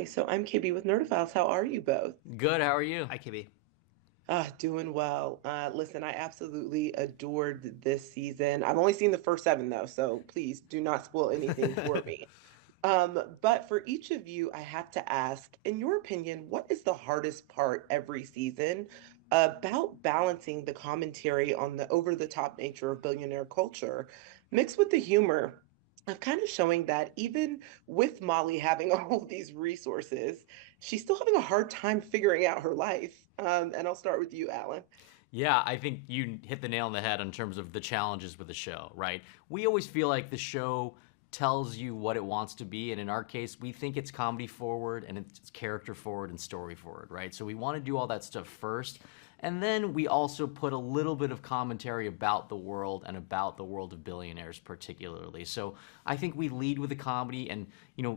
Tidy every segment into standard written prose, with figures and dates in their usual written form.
Hi, so I'm KB with Nerdophiles. How are you both? Good. How are you? Hi, KB. Doing well. Listen, I absolutely adored this season. I've only seen the first seven though, so please do not spoil anything for me. But for each of you, I have to ask, in your opinion, what is the hardest part every season about balancing the commentary on the over-the-top nature of billionaire culture mixed with the humor of kind of showing that even with Molly having all of these resources, she's still having a hard time figuring out her life. And I'll start with you, Alan. Yeah, I think you hit the nail on the head in terms of the challenges with the show, right? We always feel like the show tells you what it wants to be, and in our case, we think it's comedy forward and it's character forward and story forward, right? So we want to do all that stuff first, and then we also put a little bit of commentary about the world and about the world of billionaires particularly. So I think we lead with the comedy, and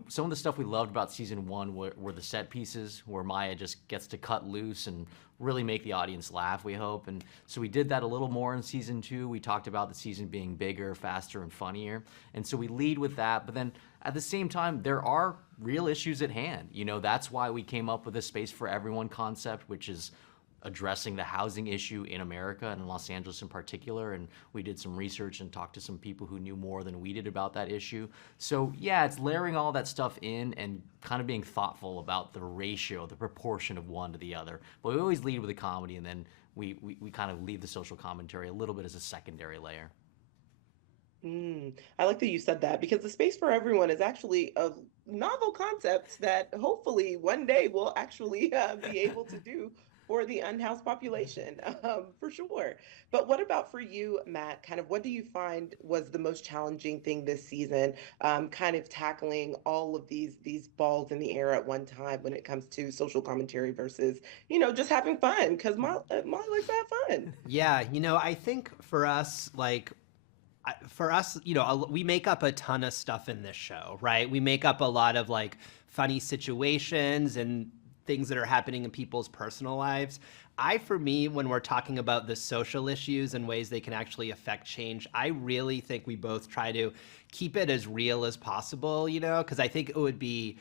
some of the stuff we loved about season one were the set pieces where Maya just gets to cut loose and really make the audience laugh, we hope. And so we did that a little more in season two. We talked about the season being bigger, faster, and funnier. And so we lead with that. But then at the same time, there are real issues at hand. That's why we came up with a space for everyone concept, which is addressing the housing issue in America and in Los Angeles in particular. And we did some research and talked to some people who knew more than we did about that issue. So yeah, it's layering all that stuff in and kind of being thoughtful about the ratio, the proportion of one to the other. But we always lead with a comedy, and then we kind of leave the social commentary a little bit as a secondary layer. I like that you said that because the space for everyone is actually a novel concept that hopefully one day we'll actually be able to do for the unhoused population, for sure. But what about for you, Matt? Kind of what do you find was the most challenging thing this season, kind of tackling all of these balls in the air at one time when it comes to social commentary versus, just having fun? Because Molly likes to have fun. Yeah, I think for us, we make up a ton of stuff in this show, right? We make up a lot of funny situations and things that are happening in people's personal lives. For me, when we're talking about the social issues and ways they can actually affect change, I really think we both try to keep it as real as possible, because I think it would be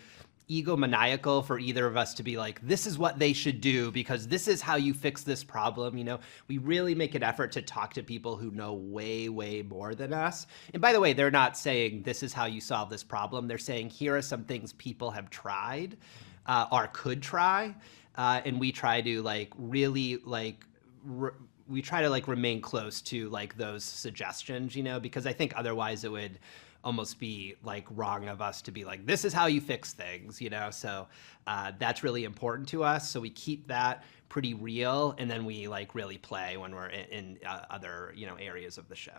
egomaniacal for either of us to be like, this is what they should do because this is how you fix this problem. We really make an effort to talk to people who know way, way more than us. And by the way, they're not saying this is how you solve this problem. They're saying here are some things people have tried or could try. And we try to really we try to remain close to those suggestions, because I think otherwise it would almost be wrong of us to be like, this is how you fix things, so that's really important to us. So we keep that pretty real, and then we really play when we're in other areas of the show.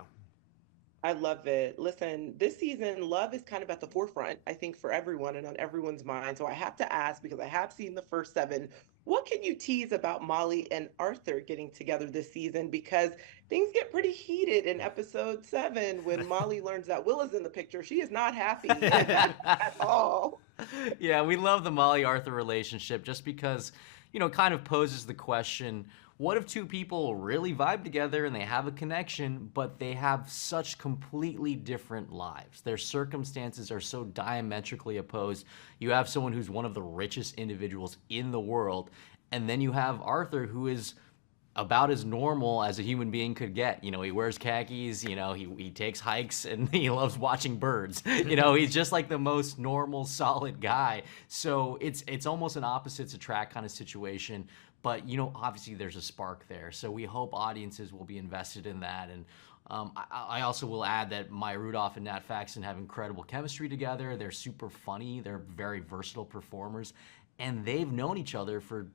I love it. Listen, this season, love is kind of at the forefront, I think, for everyone and on everyone's mind. So I have to ask, because I have seen the first seven, what can you tease about Molly and Arthur getting together this season? Because things get pretty heated in episode seven when Molly learns that Will is in the picture. She is not happy at all. Yeah, we love the Molly Arthur relationship just because, kind of poses the question, what if two people really vibe together and they have a connection, but they have such completely different lives? Their circumstances are so diametrically opposed. You have someone who's one of the richest individuals in the world, and then you have Arthur, who is about as normal as a human being could get. He wears khakis, he takes hikes, and he loves watching birds. He's just like the most normal, solid guy. So it's almost an opposites attract kind of situation. But, obviously there's a spark there. So we hope audiences will be invested in that. And I also will add that Maya Rudolph and Nat Faxon have incredible chemistry together. They're super funny. They're very versatile performers. And they've known each other for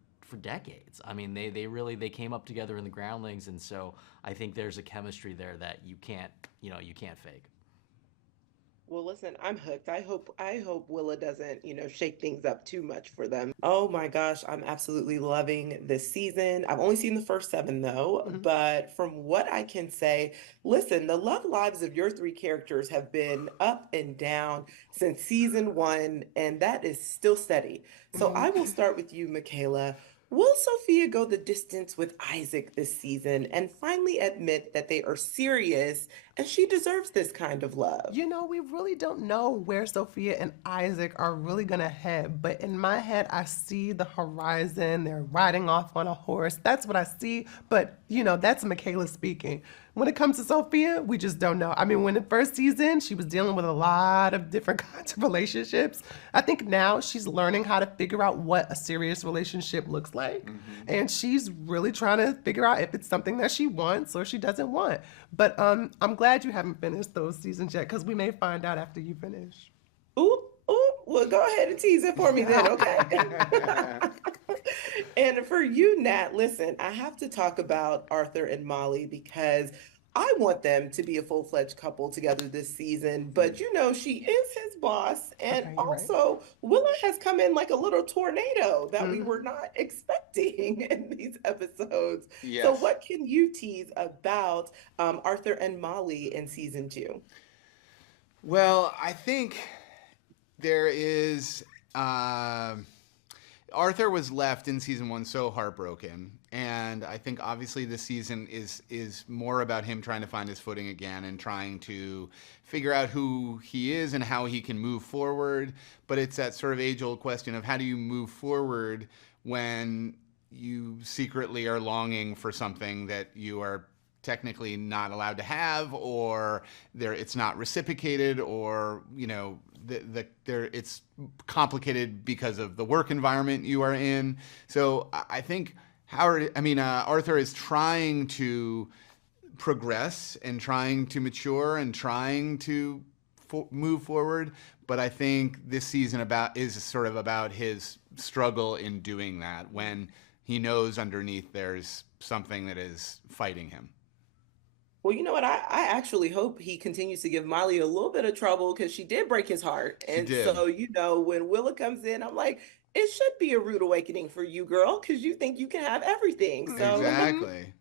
decades. I mean, they came up together in the Groundlings, and so I think there's a chemistry there that you can't fake. Well, listen, I'm hooked. I hope Willa doesn't, shake things up too much for them. Oh my gosh, I'm absolutely loving this season. I've only seen the first seven though, Mhm. but from what I can say, listen, the love lives of your three characters have been up and down since season one, and that is still steady. So I will start with you, Michaela. Will Sophia go the distance with Isaac this season and finally admit that they are serious and she deserves this kind of love? We really don't know where Sophia and Isaac are really going to head, but in my head, I see the horizon. They're riding off on a horse. That's what I see, but that's Michaela speaking. When it comes to Sophia, we just don't know. I mean, when the first season, she was dealing with a lot of different kinds of relationships. I think now she's learning how to figure out what a serious relationship looks like. And she's really trying to figure out if it's something that she wants or she doesn't want. But I'm glad you haven't finished those seasons yet, because we may find out after you finish. Ooh, ooh, well, go ahead and tease it for me then, okay? And for you, Nat, listen, I have to talk about Arthur and Molly because I want them to be a full-fledged couple together this season. But she is his boss. And Okay, you're right. also, Willa has come in like a little tornado that we were Mhm. not expecting in these episodes. So, Yes. what can you tease about Arthur and Molly in season two? Well, I think there is. Arthur was left in season one so heartbroken, and I think obviously this season is more about him trying to find his footing again and trying to figure out who he is and how he can move forward. But it's that sort of age-old question of how do you move forward when you secretly are longing for something that you are technically not allowed to have, or it's not reciprocated, or it's complicated because of the work environment you are in. So I think Arthur is trying to progress and trying to mature and trying to move forward, but I think this season is sort of about his struggle in doing that when he knows underneath there's something that is fighting him. Well, you know what? I actually hope he continues to give Molly a little bit of trouble because she did break his heart. She And did. so, when Willa comes in, I'm like, it should be a rude awakening for you, girl, because you think you can have everything. So Mhm. Exactly.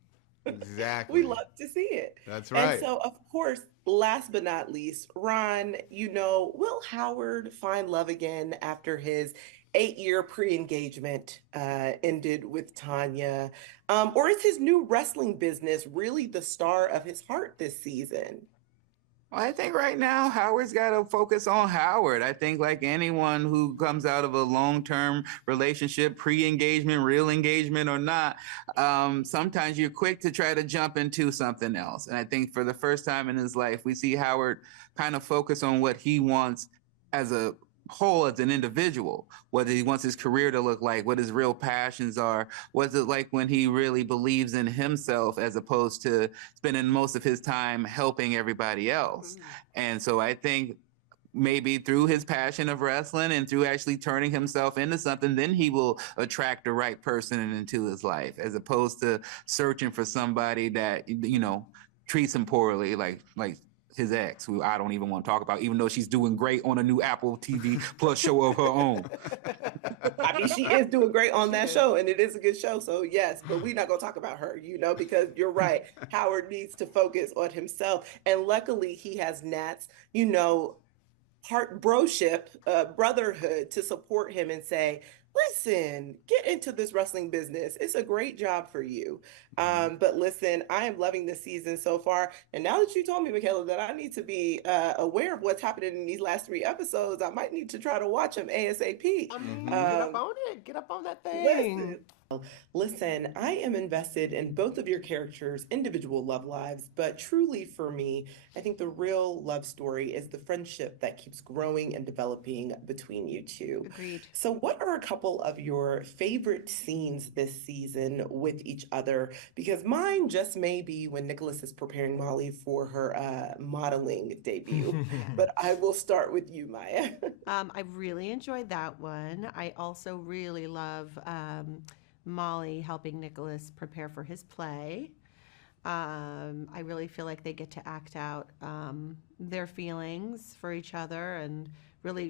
we Exactly. love to see it. That's And right. so, of course, last but not least, Ron, will Howard find love again after his 8-year pre-engagement ended with Tanya? Or is his new wrestling business really the star of his heart this season? Well, I think right now Howard's got to focus on Howard. I think like anyone who comes out of a long-term relationship, pre-engagement, real engagement or not, sometimes you're quick to try to jump into something else. And I think for the first time in his life, we see Howard kind of focus on what he wants as a whole as an individual, what he wants his career to look like, what his real passions are, what's it like when he really believes in himself as opposed to spending most of his time helping everybody else. And so I think maybe through his passion of wrestling and through actually turning himself into something, then he will attract the right person into his life, as opposed to searching for somebody that treats him poorly, like his ex, who I don't even want to talk about, even though she's doing great on a new Apple TV Plus show of her own. I mean, she is doing great on She that is. show, and it is a good show. So yes, but we're not gonna talk about her, because you're right. Howard needs to focus on himself, and luckily he has Nat's, heart broship, brotherhood to support him and say, listen, get into this wrestling business. It's a great job for you. Mhm. But listen, I am loving this season so far. And now that you told me, Michaela, that I need to be aware of what's happening in these last 3 episodes, I might need to try to watch them ASAP. I mean, get up Um, on it. Get up on that thing. listen, listen, I am invested in both of your characters' individual love lives, but truly for me, I think the real love story is the friendship that keeps growing and developing between you two. Agreed. So, what are a couple of your favorite scenes this season with each other? Because mine just may be when Nicholas is preparing Molly for her modeling debut. But I will start with you, Maya. I really enjoyed that one. I also really love Molly helping Nicholas prepare for his play. I really feel like they get to act out their feelings for each other, and really,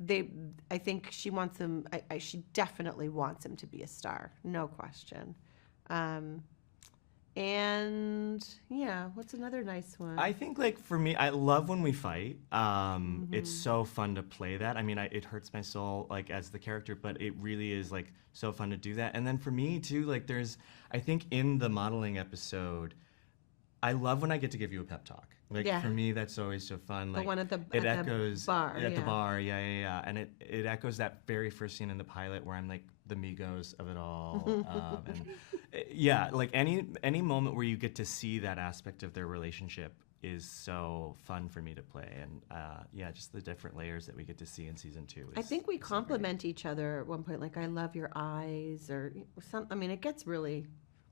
they. I think she wants him. She definitely wants him to be a star, no question. Um, And yeah, what's another nice one? I think, like, for me, I love when we fight. It's so fun to play that. I mean, it hurts my soul, like, as the character, but it really is, like, so fun to do that. And then for me, too, like, I think in the modeling episode, I love when I get to give you a pep talk. Like, Yeah. for me, that's always so fun. Like, one at the it at the echoes bar, at the yeah. bar, yeah. And it echoes that very first scene in the pilot where I'm like the Migos of it all. Yeah, like any moment where you get to see that aspect of their relationship is so fun for me to play, and yeah, just the different layers that we get to see in season 2. I think we is so great. compliment each other at one point, like, I love your eyes, or some. I mean,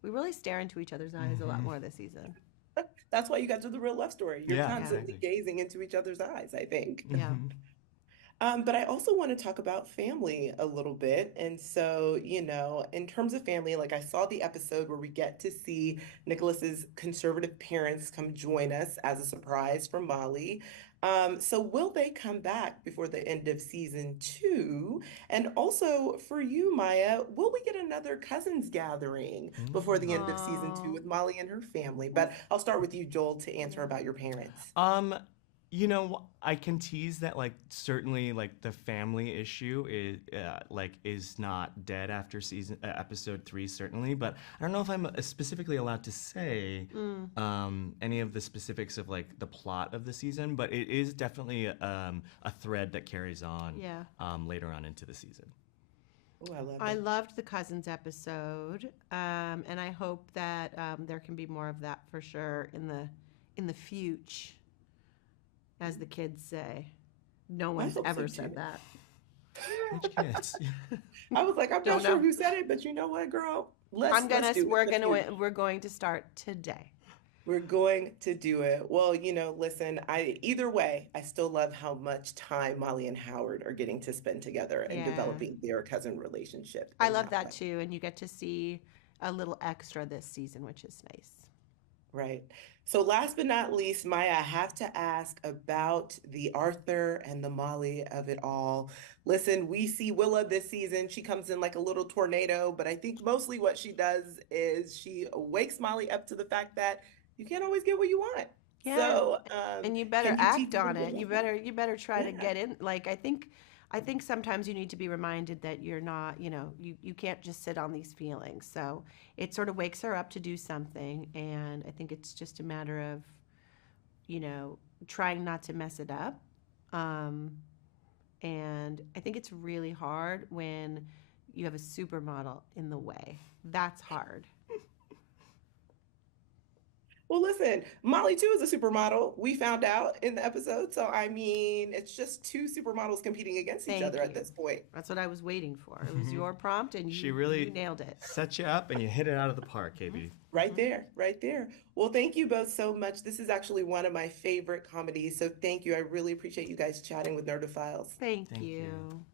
we really stare into each other's eyes a lot more this season. That's why you got to the real love story. You're Yeah, constantly exactly. gazing into each other's eyes, I think. Yeah. But I also want to talk about family a little bit. And so, in terms of family, like I saw the episode where we get to see Nicholas's conservative parents come join us as a surprise for Molly. So will they come back before the end of season 2? And also for you, Maya, will we get another cousins gathering before the end of season 2 Oh. with Molly and her family? But I'll start with you, Joel, to answer about your parents. I can tease that, like, certainly, like, the family issue is not dead after episode 3, certainly, but I don't know if I'm specifically allowed to say any of the specifics of, like, the plot of the season, but it is definitely a thread that carries on Yeah. later on into the season. Oh, I love I it. loved the cousins episode, and I hope that there can be more of that for sure in the future, as the kids say. No one's hope so, ever too. said that. Which kids? I was like, I'm Don't not sure know. who said it, but you know what, girl? Let's do it. We're going to start today. We're going to do it. Well, listen, either way, I still love how much time Molly and Howard are getting to spend together and Yeah. developing their cousin relationship. I in love that way. too, and you get to see a little extra this season, which is nice. Right. So last but not least, Maya, I have to ask about the Arthur and the Molly of it all. Listen, we see Willa this season. She comes in like a little tornado, but I think mostly what she does is she wakes Molly up to the fact that you can't always get what you want. Yeah. So, And you better can you teach act us a on little it. bit You better try to Yeah. get in. Like, I think sometimes you need to be reminded that you're not, you can't just sit on these feelings. So it sort of wakes her up to do something, and I think it's just a matter of, trying not to mess it up. And I think it's really hard when you have a supermodel in the way. That's hard. Well, listen, Molly too is a supermodel. We found out in the episode. So, I mean, it's just two supermodels competing against each Thank other at you. this point. That's what I was waiting for. It was your prompt, and She you really nailed it. Set you up and you hit it out of the park, KB. Right there, right there. Well, thank you both so much. This is actually one of my favorite comedies. So, thank you. I really appreciate you guys chatting with Nerdophiles. Thank Thank you. you.